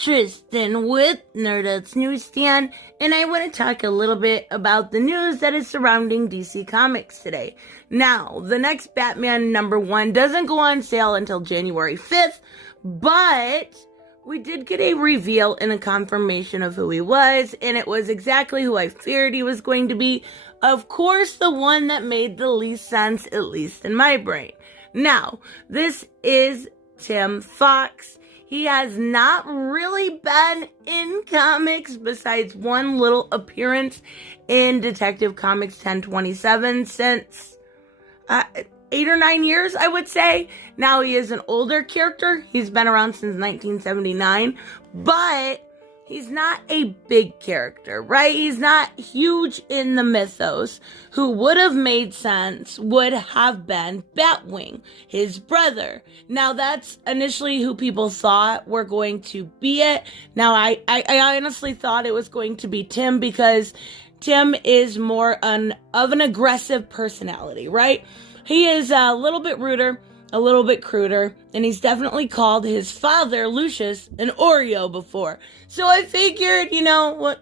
Tristan with Nerdette's NewsStand, and I want to talk a little bit about the news that is surrounding DC Comics today. Now, the next Batman #1 doesn't go on sale until January 5th, but we did get a reveal and a confirmation of who he was, and it was exactly who I feared he was going to be. Of course, the one that made the least sense, at least in my brain. Now, this is Tim Fox. He has not really been in comics besides one little appearance in Detective Comics 1027 since 8 or 9 years, I would say. Now he is an older character. He's been around since 1979, but he's not a big character, right? He's not huge in the mythos. Who would have made sense would have been Batwing, his brother. Now that's initially who people thought were going to be it. Now I honestly thought it was going to be Tim because Tim is more of an aggressive personality, right? He is a little bit ruder, a little bit cruder, and he's definitely called his father, Lucius, an Oreo before. So I figured,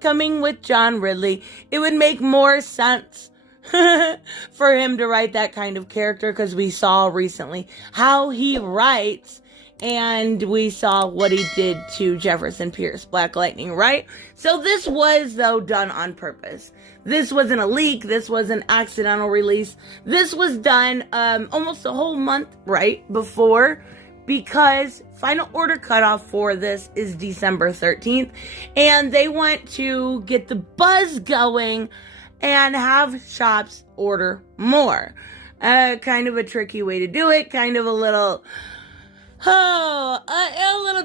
coming with John Ridley, it would make more sense for him to write that kind of character because we saw recently how he writes and we saw what he did to Jefferson Pierce, Black Lightning, right? So this was, though, done on purpose. This wasn't a leak. This was an accidental release. This was done almost a whole month, right, before, because final order cutoff for this is December 13th, and they want to get the buzz going and have shops order more. Kind of a tricky way to do it, kind of a little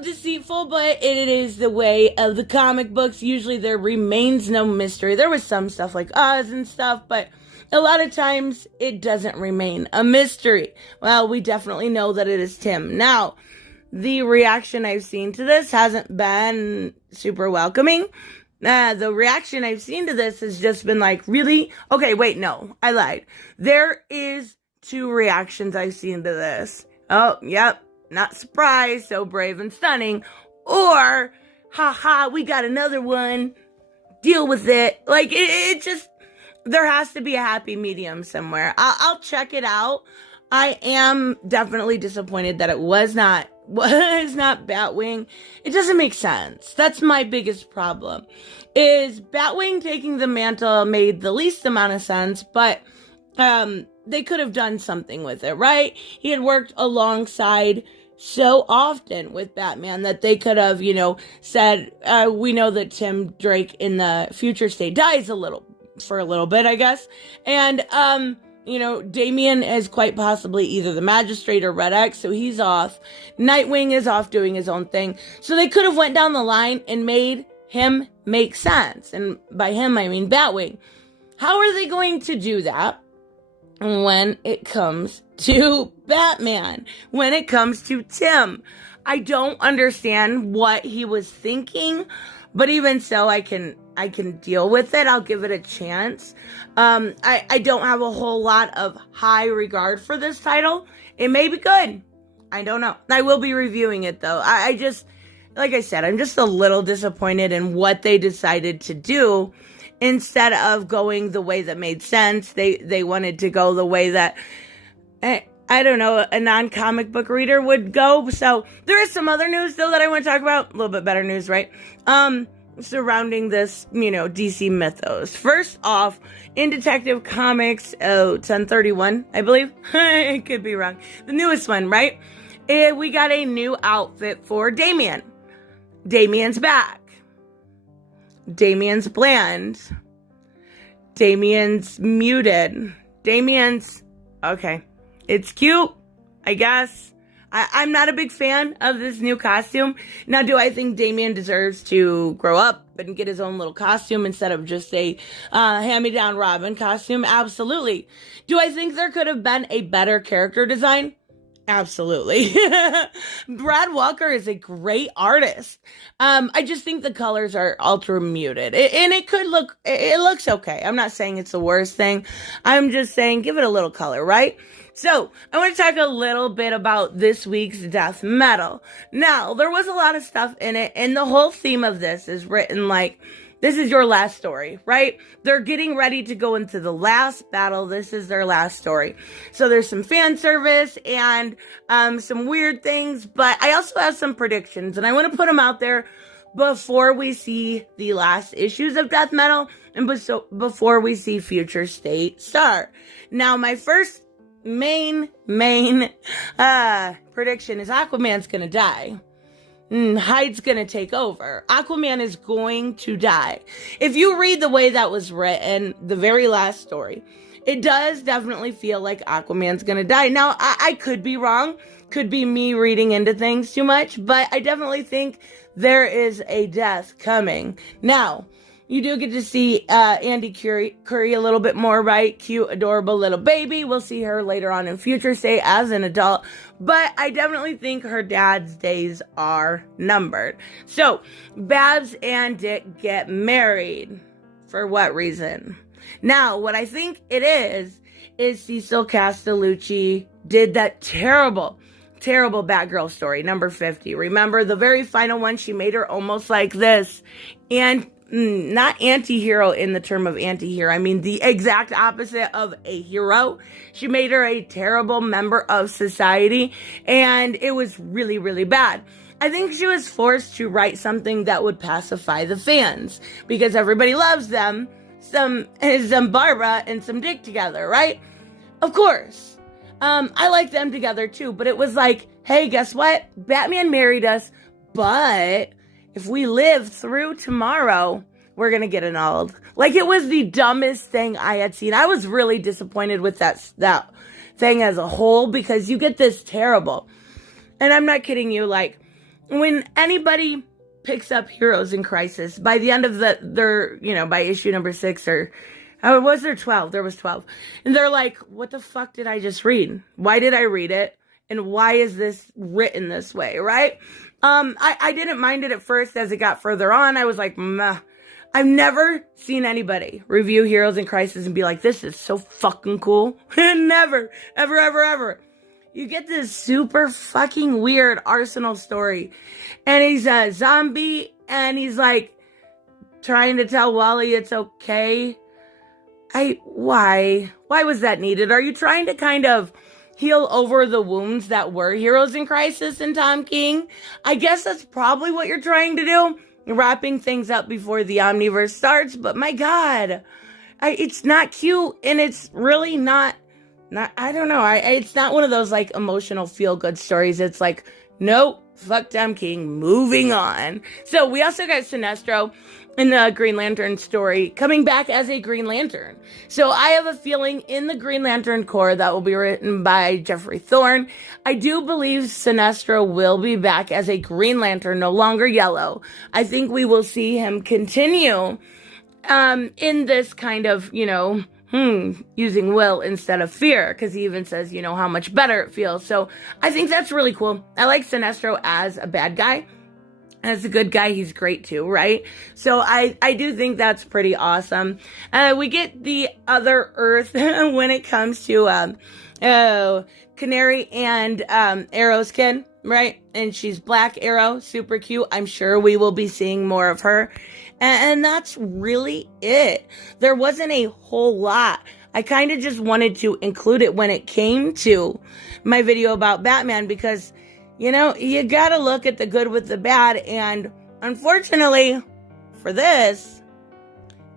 deceitful, but it is the way of the comic books. Usually there remains no mystery. There was some stuff like Oz and stuff, but a lot of times it doesn't remain a mystery. Well, we definitely know that it is Tim. Now, the reaction I've seen to this hasn't been super welcoming. The reaction I've seen to this has just been like, really? Okay, wait, no, I lied. There is 2 reactions I've seen to this. Oh, yep. Not surprised, so brave and stunning, or, haha, we got another one, deal with it. Like, it just, there has to be a happy medium somewhere. I'll check it out. I am definitely disappointed that it was not Batwing. It doesn't make sense. That's my biggest problem, is Batwing taking the mantle made the least amount of sense, but, they could have done something with it, right? He had worked alongside so often with Batman that they could have, said, we know that Tim Drake in the future state dies for a little bit, I guess. And, Damian is quite possibly either the Magistrate or Red X, so he's off. Nightwing is off doing his own thing. So they could have went down the line and made him make sense. And by him, I mean Batwing. How are they going to do that when it comes to Batman, when it comes to Tim? I don't understand what he was thinking, but even so, I can deal with it. I'll give it a chance. I don't have a whole lot of high regard for this title. It may be good. I don't know. I will be reviewing it, though. I just, like I said, I'm just a little disappointed in what they decided to do. Instead of going the way that made sense, they wanted to go the way that, I don't know, a non-comic book reader would go. So there is some other news, though, that I want to talk about. A little bit better news, right? Surrounding this, DC mythos. First off, in Detective Comics 1031, I believe. I could be wrong. The newest one, right? We got a new outfit for Damian. Damian's back. Damian's bland. Damian's muted. Damian's, okay. It's cute, I guess. I'm not a big fan of this new costume. Now, do I think Damian deserves to grow up and get his own little costume instead of just a hand-me-down Robin costume? Absolutely. Do I think there could have been a better character design? Absolutely. Brad Walker is a great artist. I just think the colors are ultra muted. And it looks okay. I'm not saying it's the worst thing. I'm just saying give it a little color, right? So, I want to talk a little bit about this week's death metal. Now, there was a lot of stuff in it, and the whole theme of this is written like, this is your last story, right? They're getting ready to go into the last battle. This is their last story. So there's some fan service and some weird things, but I also have some predictions, and I want to put them out there before we see the last issues of death metal and before we see Future State start. Now, my first main prediction is Aquaman's gonna die. Hyde's gonna take over. Aquaman is going to die. If you read the way that was written, the very last story, it does definitely feel like Aquaman's gonna die. Now, I could be wrong. Could be me reading into things too much, but I definitely think there is a death coming. Now, you do get to see Andy Curry a little bit more, right? Cute, adorable little baby. We'll see her later on in Future State as an adult. But I definitely think her dad's days are numbered. So, Babs and Dick get married. For what reason? Now, what I think it is Cecil Castellucci did that terrible Batgirl story, number 50. Remember the very final one? She made her almost like this. And not anti-hero in the term of anti-hero. I mean the exact opposite of a hero. She made her a terrible member of society, and it was really, really bad. I think she was forced to write something that would pacify the fans, because everybody loves them. Some Barbara and some Dick together, right? Of course. I like them together too, but it was like, hey, guess what? Batman married us, but if we live through tomorrow, we're going to get annulled. Like, it was the dumbest thing I had seen. I was really disappointed with that thing as a whole, because you get this terrible. And I'm not kidding you. Like, when anybody picks up Heroes in Crisis, by the end of by issue number 6 or... was there 12? There was 12. And they're like, what the fuck did I just read? Why did I read it? And why is this written this way, right? I didn't mind it at first. As it got further on, I was like, meh. I've never seen anybody review Heroes in Crisis and be like, this is so fucking cool. Never. Ever. You get this super fucking weird Arsenal story. And he's a zombie, and he's like trying to tell Wally it's okay. Why was that needed? Are you trying to kind of heal over the wounds that were Heroes in Crisis in Tom King? I guess that's probably what you're trying to do, wrapping things up before the Omniverse starts. But my God, it's not cute, and it's really not. I don't know. It's not one of those like emotional feel good stories. It's like, nope, fuck Tom King, moving on. So we also got Sinestro in the Green Lantern story coming back as a Green Lantern. So I have a feeling in the Green Lantern Corps that will be written by Jeffrey Thorne. I do believe Sinestro will be back as a Green Lantern, no longer yellow. I think we will see him continue in this kind of, using will instead of fear, because he even says, how much better it feels. So I think that's really cool. I like Sinestro as a bad guy. As a good guy, he's great too, right? So I do think that's pretty awesome. We get the other Earth when it comes to Canary and Arrow's kid, right? And she's Black Arrow, super cute. I'm sure we will be seeing more of her. And that's really it. There wasn't a whole lot. I kind of just wanted to include it when it came to my video about Batman, because, you gotta look at the good with the bad. And unfortunately for this,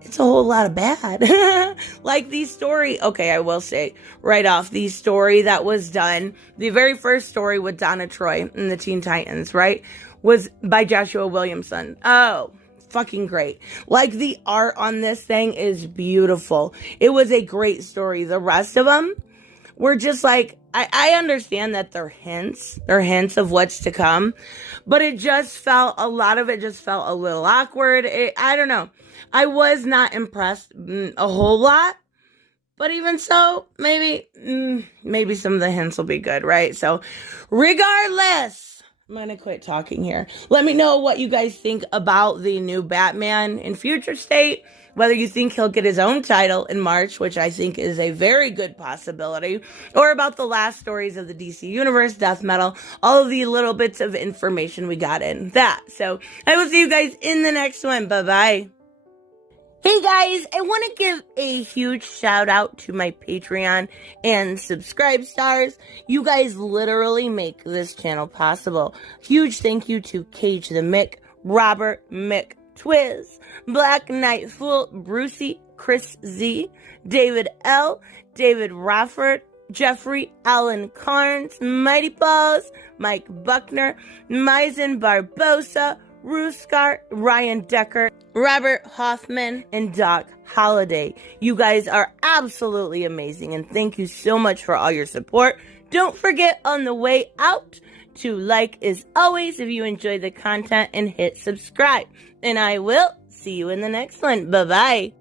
it's a whole lot of bad. Like the story, okay, I will say right off, the story that was done, the very first story with Donna Troy in the Teen Titans, right, was by Joshua Williamson. Oh, fucking great. Like, the art on this thing is beautiful. It was a great story. The rest of them were just like, I understand that they're hints of what's to come, but a lot of it just felt a little awkward. I don't know. I was not impressed a whole lot, but even so, maybe some of the hints will be good, right? So regardless, I'm going to quit talking here. Let me know what you guys think about the new Batman in Future State. whether you think he'll get his own title in March, which I think is a very good possibility, or about the last stories of the DC Universe, Death Metal, all of the little bits of information we got in that. So I will see you guys in the next one. Bye-bye. Hey guys, I want to give a huge shout out to my Patreon and subscribe stars. You guys literally make this channel possible. Huge thank you to Cage the Mick, Robert Mick Twiz, Black Knight Fool, Brucey, Chris Z, David L, David Rafford, Jeffrey Allen Carnes, Mighty Balls, Mike Buckner, Maizen Barbosa, Ruskar, Ryan Decker, Robert Hoffman, and Doc Holliday. You guys are absolutely amazing, and thank you so much for all your support. Don't forget on the way out to like as always if you enjoy the content and hit subscribe. And I will see you in the next one. Bye-bye.